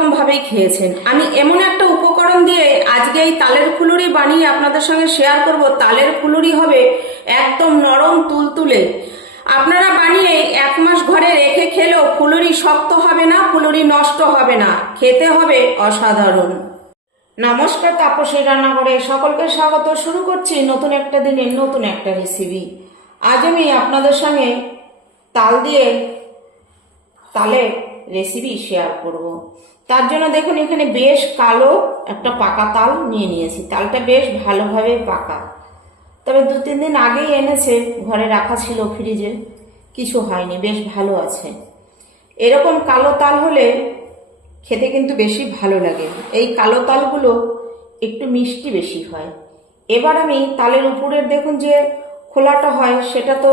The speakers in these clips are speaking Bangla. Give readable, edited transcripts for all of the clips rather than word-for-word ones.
রকম ভাবেই খেয়েছেন। আমি এমন একটা উপকরণ দিয়ে আজকে এই তালের ফুলুরি বানিয়ে আপনাদের সঙ্গে শেয়ার করব। তালের ফুলুরি হবে একদম নরম তুলতুলে। আপনারা বানিয়ে 1 মাস ঘরে রেখে খেলেও ফুলুরি শক্ত হবে না, ফুলুরি নষ্ট হবে না, খেতে হবে অসাধারণ। নমস্কার, তাপসী রান্নাঘরে সকলকে স্বাগত। শুরু করছি নতুন একটা দিনের নতুন একটা রেসিপি। আজ আমি আপনাদের সঙ্গে তাল দিয়ে তালের রেসিপি শেয়ার করব। তার জন্য দেখুন এখানে বেশ কালো একটা পাকা তাল নিয়ে নিয়েছি। তালটা বেশ ভালোভাবে পাকা, তবে 2-3 দিন আগেই এনেছে, ঘরে রাখা ছিল ফ্রিজে, কিছু হয়নি, বেশ ভালো আছে। এরকম কালো তাল হলে খেতে কিন্তু বেশি ভালো লাগে। এই কালো তালগুলো একটু মিষ্টি বেশি হয়। এবার আমি তালের উপরের দেখুন যে খোলাটা হয় সেটা তো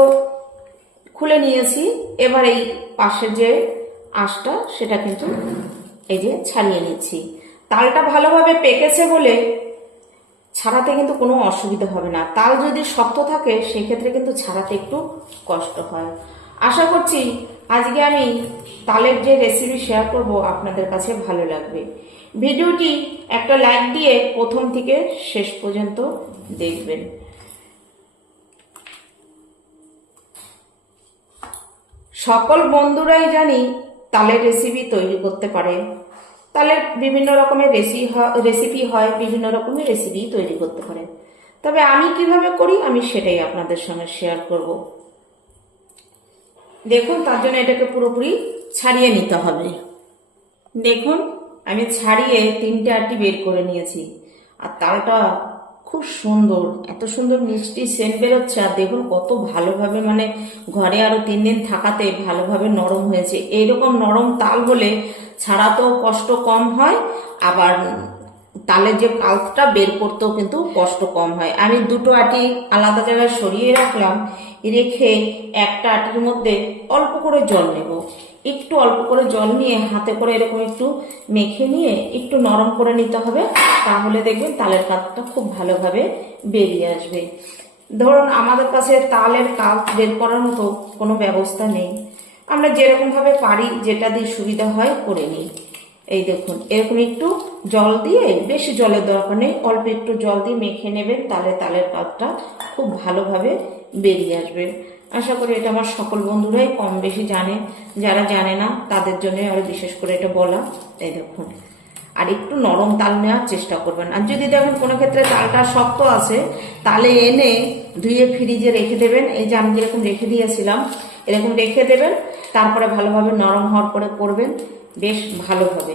খুলে নিয়েছি। এবার এই পাশের যে আঁশটা সেটা কিন্তু এই যে ছাড়িয়ে নিচ্ছি। তালটা ভালোভাবে পেকেছে বলে ছাড়াতে কিন্তু কোনো অসুবিধা হবে না। তাল যদি শক্ত থাকে সেক্ষেত্রে কিন্তু ছাড়াতে একটু কষ্ট হয়। আশা করছি আজকে আমি তালের যে রেসিপি শেয়ার করব আপনাদের কাছে ভালো লাগবে। ভিডিওটি একটা লাইক দিয়ে প্রথম থেকে শেষ পর্যন্ত দেখবেন। সকল বন্ধুরাই জানি তালের রেসিপি তৈরি করতে পারে। তালের বিভিন্ন রকমের রেসিপি হয়, বিভিন্ন রকমের রেসিপি তৈরি করতে পারে। তবে আমি কিভাবে করি আমি সেটাই আপনাদের সঙ্গে শেয়ার করব। দেখুন তার জন্য এটাকে পুরোপুরি ছাড়িয়ে নিতে হবে। দেখুন আমি ছাড়িয়ে 3টে আটি বের করে নিয়েছি। আর তালটা খুব সুন্দর, এত সুন্দর মিষ্টি সেন্ট বেরোচ্ছে। আর দেখুন কত ভালোভাবে মানে ঘরে আরো 3 দিন থাকাতে ভালোভাবে নরম হয়েছে। এইরকম নরম তাল হলে ছাড়াতেও কষ্ট কম হয়, আবার তালের যে কালটা বের করতেও কিন্তু কষ্ট কম হয়। আমি 2টো আটি আলাদা জায়গায় সরিয়ে রাখলাম, রেখে একটা আটির মধ্যে অল্প করে জল নেব। একটু অল্প করে জল নিয়ে হাতে করে এরকম একটু মেখে নিয়ে একটু নরম করে নিতে হবে, তাহলে দেখবেন তালের কাতটা খুব ভালোভাবে বেরিয়ে আসবে। ধরুন আমাদের কাছে তালের কাত বের করার মতো কোনো ব্যবস্থা নেই, আমরা যেরকম ভাবে পারি যেটা দিয়ে সুবিধা হয় করে নিই। এই দেখুন এরকম একটু জল দিয়ে, বেশি জলের দরকার নেই, অল্প একটু জল দিয়ে মেখে নেবেন, তাহলে তালের কাতটা খুব ভালোভাবে বেরিয়ে আসবে। আশা করি এটা আমার সকল বন্ধুরাই কম বেশি জানে, যারা জানে না তাদের জন্য আরো বিশেষ করে এটা বলা। এই দেখুন, আর একটু নরম তাল নেওয়ার চেষ্টা করবেন। আর যদি দেখেন কোনো ক্ষেত্রে তালটা শক্ত আছে, তাহলে এনে ধুয়ে ফ্রিজে রেখে দেবেন। এই যে আমি যেরকম রেখে দিয়েছিলাম এরকম রেখে দেবেন, তারপরে ভালোভাবে নরম হওয়ার পরে করবেন, বেশ ভালো হবে।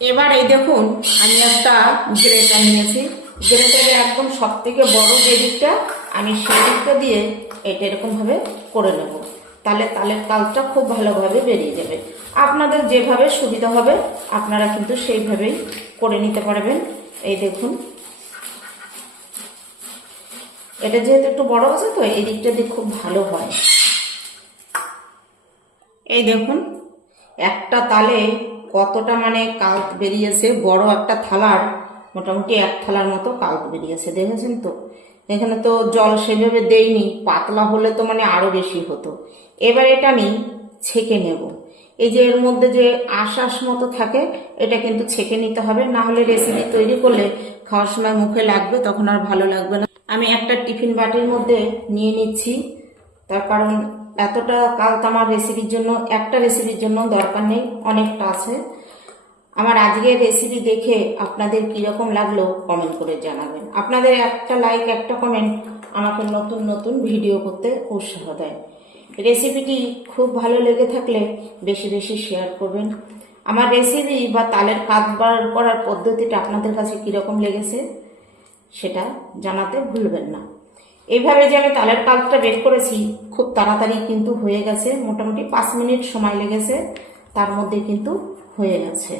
এবার এই দেখুন আমি একটা গ্রেটার নিয়েছি। গ্রেটারে একদম সব থেকে বড় যে দিকটা, আমি সেই দিকটা দিয়ে এটা এরকম ভাবে করে নেব, তাহলে তালের কালটা খুব ভালোভাবে বেরিয়ে যাবে। আপনাদের যেভাবে সুবিধা হবে আপনারা কিন্তু সেইভাবেই করে নিতে পারবেন। এই দেখুন এটা যেহেতু একটু বড় আছে তো এই দিকটা দিয়ে খুব ভালো হয়। এই দেখুন একটা তালে কতটা মানে কাল্প বেরিয়েছে, বড় একটা থালার মোটামুটি 1 থালার মতো কাল্প বেরিয়েছে, দেখেছেন তো। এখানে তো জল সেভাবে দেইনি, পাতলা হলে তো মানে আরো বেশি হতো। এবার এটা আমি ছেঁকে নেব। এই যে এর মধ্যে যে আঁশ মতো থাকে এটা কিন্তু ছেঁকে নিতে হবে, না হলে রেসিপি তৈরি করলে খাওয়ার সময় মুখে লাগবে, তখন আর ভালো লাগবে না। আমি একটা টিফিন বাটির মধ্যে নিয়ে নিচ্ছি, তার কারণ এতটা কাল তো আমার রেসিপির জন্য, একটা রেসিপির জন্য দরকার নেই, অনেকটা আছে। আমার আজকের রেসিপি দেখে আপনাদের কিরকম লাগলো কমেন্ট করে জানাবেন। আপনাদের একটা লাইক একটা কমেন্ট আমাকে নতুন নতুন ভিডিও করতে উৎসাহ দেয়। রেসিপিটি খুব ভালো লেগে থাকলে বেশি বেশি শেয়ার করবেন। আমার রেসিপি বা তালের কাত বার করার পদ্ধতিটা আপনাদের কাছে কিরকম লেগেছে সেটা জানাতে ভুলবেন না। এইভাবে যে আমি তালের কাতটা বের করেছি খুব তাড়াতাড়ি কিন্তু হয়ে গেছে, মোটামুটি 5 মিনিট সময় লেগেছে, তার মধ্যে কিন্তু হয়ে গেছে।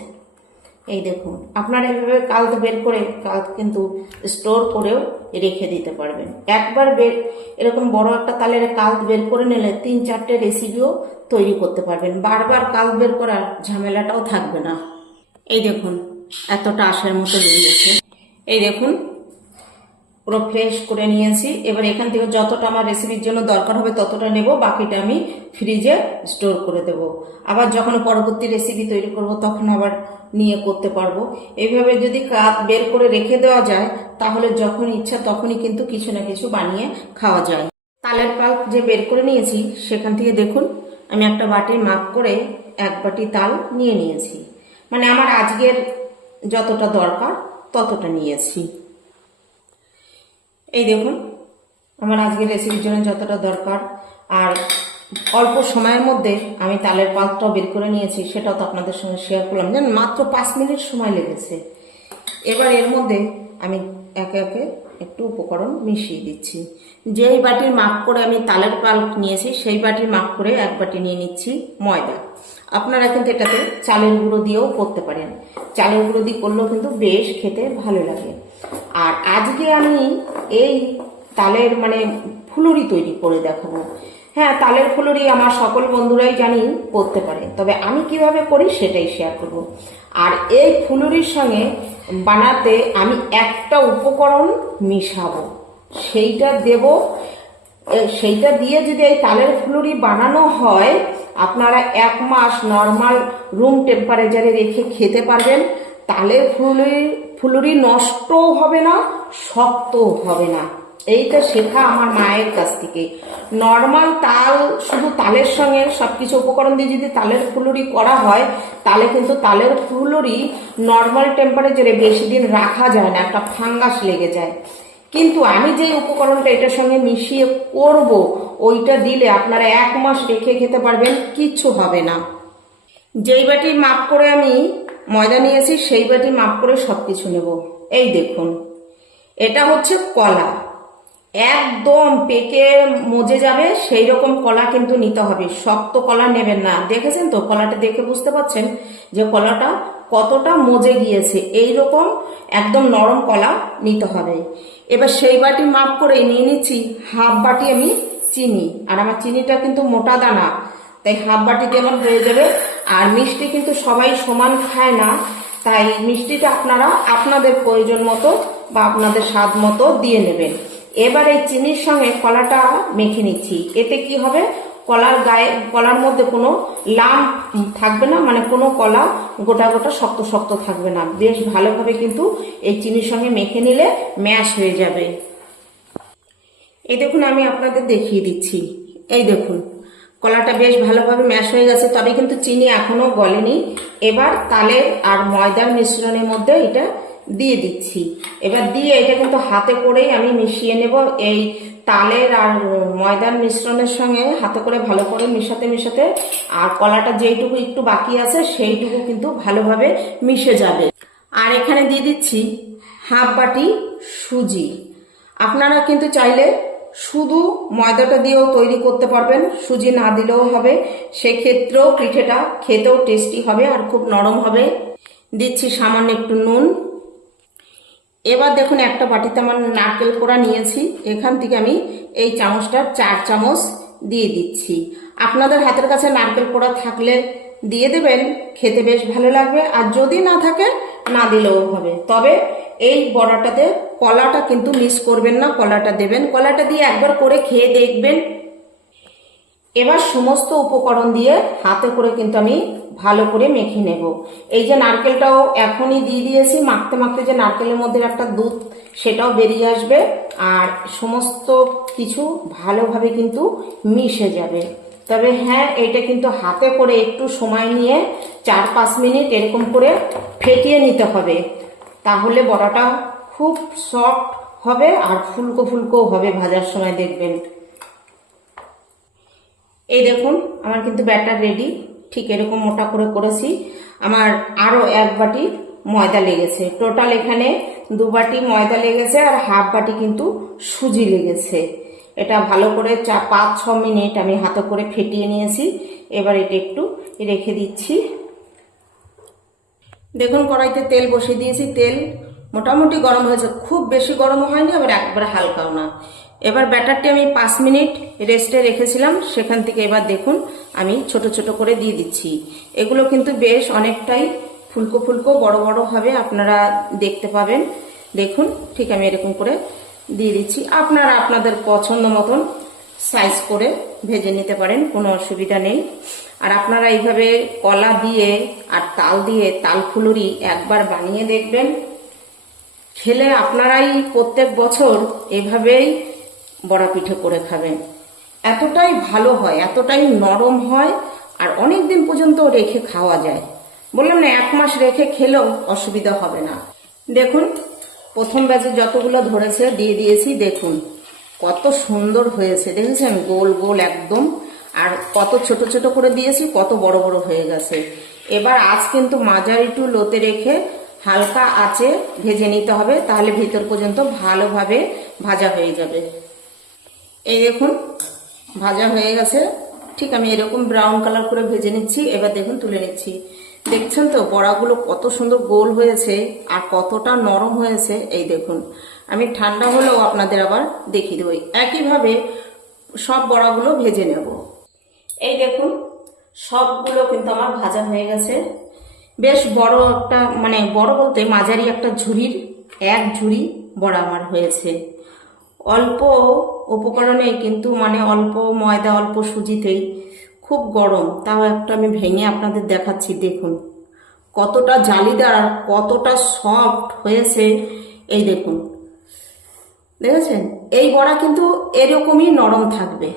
এই দেখুন আপনারা এইভাবে কাল্প বের করে কাল্প কিন্তু স্টোর করেও রেখে দিতে পারবেন। একবার এরকম বড় একটা তালের কাল্প বের করে নিলে 3-4টে রেসিপিও তৈরি করতে পারবেন, বারবার কাল্প বের করার ঝামেলাটাও থাকবে না। এই দেখুন এতটা আঁশের মতো বেরিয়েছে। এই দেখুন পুরো ফ্রেশ করে নিয়েছি। এবার এখান থেকে যতটা আমার রেসিপির জন্য দরকার হবে ততটা নেব, বাকিটা আমি ফ্রিজে স্টোর করে দেব। আবার যখন পরবর্তী রেসিপি তৈরি করব তখন আবার নিয়ে করতে পারবো। এইভাবে যদি কাপ বের করে রেখে দেওয়া যায় তাহলে যখন ইচ্ছা তখনই কিন্তু কিছু না কিছু বানিয়ে খাওয়া যায়। তালের পাল্প যে বের করে নিয়েছি সেখান থেকে দেখুন আমি একটা বাটির মাপ করে 1 বাটি তাল নিয়ে নিয়েছি, মানে আমার আজকের যতটা দরকার ততটা নিয়েছি। এই দেখুন আমার আজকের রেসিপির জন্য যতটা দরকার, আর অল্প সময়ের মধ্যে আমি তালের পাল্পটাও বের করে নিয়েছি, সেটাও তো আপনাদের সঙ্গে শেয়ার করলাম। জানেন মাত্র 5 মিনিট সময় লেগেছে। এবার এর মধ্যে আমি একে একে একটু উপকরণ মিশিয়ে দিচ্ছি। যেই বাটির মাপ করে আমি তালের পাল্প নিয়েছি সেই বাটির মাপ করে 1 বাটি নিয়ে নিচ্ছি ময়দা। আপনারা কিন্তু এটাতে চালের গুঁড়ো দিয়েও করতে পারেন, চালের গুঁড়ো দিয়ে করলেও কিন্তু বেশ খেতে ভালো লাগে। আর আজকে আমি এই তালের মানে ফুলুরি তৈরি করে দেখাবো। হ্যাঁ, তালের ফুলুরি আমার সকল বন্ধুরাই জানি করতে পারে, তবে আমি কিভাবে করি সেটাই শেয়ার করব। আর এই ফুলুরির সঙ্গে বানাতে আমি একটা উপকরণ মিশাবো, সেইটা দেব। সেইটা দিয়ে যদি এই তালের ফুলুরি বানানো হয় আপনারা 1 মাস নর্মাল রুম টেম্পারেচারে রেখে খেতে পারবেন। তালের ফুলুরি নষ্টও হবে না, শক্তও হবে না। এইটা শেখা আমার মায়ের কাছ থেকে। নর্মাল তাল শুধু তালের সঙ্গে সবকিছু উপকরণ দিয়ে যদি তালের ফুলুরি করা হয় তাহলে কিন্তু তালের ফুলুরি নর্মাল টেম্পারেচারে বেশি দিন রাখা যায় না, একটা ফাঙ্গাস লেগে যায়। কিন্তু আমি যে উপকরণটা এটার সঙ্গে মিশিয়ে করব ওইটা দিলে আপনারা 1 মাস রেখে খেতে পারবেন, কিচ্ছু হবে না। যেই বাটি মাপ করে আমি ময়দা নিয়েছি সেই বাটি মাপ করে সবকিছু নেব। এই দেখুন এটা হচ্ছে কলা, একদম পেকে মজে যাবে সেই রকম কলা কিন্তু নিতে হবে, শক্ত কলা নেবেন না। দেখেছেন তো কলাটা দেখে বুঝতে পারছেন যে কলাটা কতটা মজে গিয়েছে, এই রকম একদম নরম কলা নিতে হবে। এবার সেই বাটি মাপ করে নিয়ে নিচ্ছি 1/2 বাটি আমি চিনি, আর আমার চিনিটা কিন্তু মোটা দানা, তাই 1/2 বাটিতে আমার হয়ে যাবে। আর মিষ্টি কিন্তু সবাই সমান খায় না, তাই মিষ্টিটা আপনারা আপনাদের প্রয়োজন মতো বা আপনাদের স্বাদ মতো দিয়ে নেবেন। এবার এই চিনির সঙ্গে কলাটা মেখে নিচ্ছি। এতে কি হবে, কলার মধ্যে কোনো লাম্প থাকবে না, মানে কোনো কলা গোটা গোটা শক্ত শক্ত থাকবে না। বেশ ভালোভাবে কিন্তু এই চিনির সঙ্গে মেখে নিলে ম্যাশ হয়ে যাবে। এই দেখুন আমি আপনাদের দেখিয়ে দিচ্ছি। এই দেখুন কলাটা বেশ ভালোভাবে ম্যাশ হয়ে গেছে, তবে কিন্তু চিনি এখনো গলেনি। এবার তালের আর ময়দার মিশ্রণের মধ্যে এটা দিয়ে দিচ্ছি। এবার দিয়ে এটা কিন্তু হাতে করেই আমি মিশিয়ে নেব। এই তালের আর ময়দার মিশ্রণের সঙ্গে হাতে করে ভালো করে মেশাতে মেশাতে আর কলাটা যেইটুকু একটু বাকি আছে সেইটুকু কিন্তু ভালোভাবে মিশে যাবে। আর এখানে দিয়ে দিচ্ছি 1/2 বাটি সুজি। আপনারা কিন্তু চাইলে শুধু ময়দাটা দিয়েও তৈরি করতে পারবেন, সুজি না দিলেও হবে। সেক্ষেত্রেও পিঠেটা খেতেও টেস্টি হবে আর খুব নরম হবে। দিচ্ছি সামান্য একটু নুন। এবার দেখুন একটা বাটিতে আমার নারকেল কোড়া নিয়েছি, এখান থেকে আমি এই চামচটার 4 চামচ দিয়ে দিচ্ছি। আপনাদের হাতের কাছে নারকেল কোড়া থাকলে দিয়ে দেবেন, খেতে বেশ ভালো লাগবে। আর যদি না থাকে না দিলেও হবে, তবে এই বড়াটাতে কলাটা কিন্তু মিস করবেন না, কলাটা দেবেন। কলাটা দিয়ে একবার করে খেয়ে দেখবেন। এবার সমস্ত উপকরণ দিয়ে হাতে করে কিন্তু আমি ভালো করে মেখে নেব। এই যে নারকেলটাও এখনই দিয়ে দিয়েছি, মাখতে মাখতে যে নারকেলের মধ্যে একটা দুধ সেটাও বেরিয়ে আসবে, আর সমস্ত কিছু ভালোভাবে কিন্তু মিশে যাবে। তবে হ্যাঁ, এটা কিন্তু হাতে করে একটু সময় নিয়ে 4-5 মিনিট এরকম করে ফেটিয়ে নিতে হবে, তাহলে বড়াটা খুব সফট হবে আর ফুলকো ফুলকো হবে ভাজার সময় দেখবেন। এই দেখুন আমার কিন্তু ব্যাটার রেডি, ঠিক এরকম মোটা করে করেছি। আমার আরো 1 বাটি ময়দা লেগেছে, টোটাল এখানে 2 বাটি ময়দা লেগেছে আর 1/2 বাটি কিন্তু সুজি লেগেছে। এটা ভালো করে 5-6 মিনিট আমি হাতে করে ফেটিয়ে নিয়েছি। এবার এটা একটু রেখে দিচ্ছি। দেখুন কড়াইতে তেল বসিয়ে দিয়েছি, তেল মোটামুটি গরম হয়েছে, খুব বেশি গরম হয়নি আবার একবারে হালকাও না। এবার ব্যাটারটি আমি 5 মিনিট রেস্টে রেখেছিলাম, সেখান থেকে এবার দেখুন আমি ছোট ছোট করে দিয়ে দিচ্ছি। এগুলো কিন্তু বেশ অনেকটাই ফুলকো ফুলকো বড় বড় হবে, আপনারা দেখতে পাবেন। দেখুন ঠিক আমি এরকম করে দিয়ে দিচ্ছি। আপনারা আপনাদের পছন্দ মতন সাইজ করে ভেজে নিতে পারেন, কোনো অসুবিধা নেই। আর আপনারা এইভাবে কলা দিয়ে আর তাল দিয়ে তাল ফুলুরি একবার বানিয়ে দেখবেন, খেলে আপনারাই প্রত্যেক বছর এভাবেই বড়া পিঠে করে খাবেন। এতটাই ভালো হয়, এতটাই নরম হয়, আর অনেক দিন পর্যন্ত রেখে খাওয়া যায়। বললাম না, 1 মাস রেখে খেলেও অসুবিধা হবে না। দেখুন, প্রথম ব্যাচে যতগুলো ধরেছে দিয়ে দিয়েছি। দেখুন কত সুন্দর হয়েছে, দেখেছেন? গোল গোল একদম। আর কত ছোট ছোট করে দিয়েছি, কত বড় বড় হয়ে গেছে। এবার আজ কিন্তু মাঝারি টু লোতে রেখে হালকা আঁচে ভেজে নিতে হবে, তাহলে ভিতর পর্যন্ত ভালোভাবে ভাজা হয়ে যাবে। এই দেখুন ভাজা হয়ে গেছে, ঠিক আমি এরকম ব্রাউন কালার করে ভেজে নিচ্ছি। এবার দেখুন তুলে নিচ্ছি। দেখছেন তো বড়াগুলো কত সুন্দর গোল হয়েছে আর কতটা নরম হয়েছে। এই দেখুন, আমি ঠান্ডা হলেও আপনাদের আবার দেখিয়ে দেবো। একইভাবে সব বড়াগুলো ভেজে নেব। এই দেখুন সবগুলো কিন্তু আমার ভাজা হয়ে গেছে। বেশ বড় একটা, মানে বড় বলতে মাঝারি একটা ঝুড়ির 1 ঝুড়ি বড়া আমার হয়েছে। অল্প উপকরণে কিন্তু, মানে অল্প ময়দা অল্প সুজিতেই খুব গরম, তাও একটা আমি ভেঙে আপনাদের দেখাচ্ছি। দেখুন কতটা জালিদার আর কতটা সফট হয়েছে। এই দেখুন, দেখেছেন? এই বড়া কিন্তু এরকমই নরম থাকবে,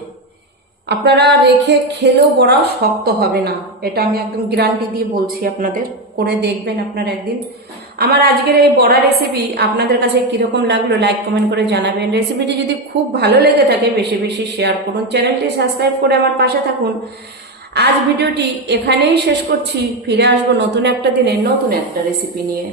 আপনারা রেখে খেলেও বড়া শক্ত হবে না। এটা আমি একদম গ্যারান্টি দিয়ে বলছি, আপনাদের করে দেখবেন আপনারা একদিন। আমার আজকের এই বড়া রেসিপি আপনাদের কাছে কিরকম লাগলো লাইক কমেন্ট করে জানাবেন। রেসিপিটি যদি খুব ভালো লেগে থাকে বেশি বেশি শেয়ার করুন, চ্যানেলটি সাবস্ক্রাইব করে আমার পাশে থাকুন। আজ ভিডিওটি এখানেই শেষ করছি, ফিরে আসবো নতুন একটা দিনে নতুন একটা রেসিপি নিয়ে।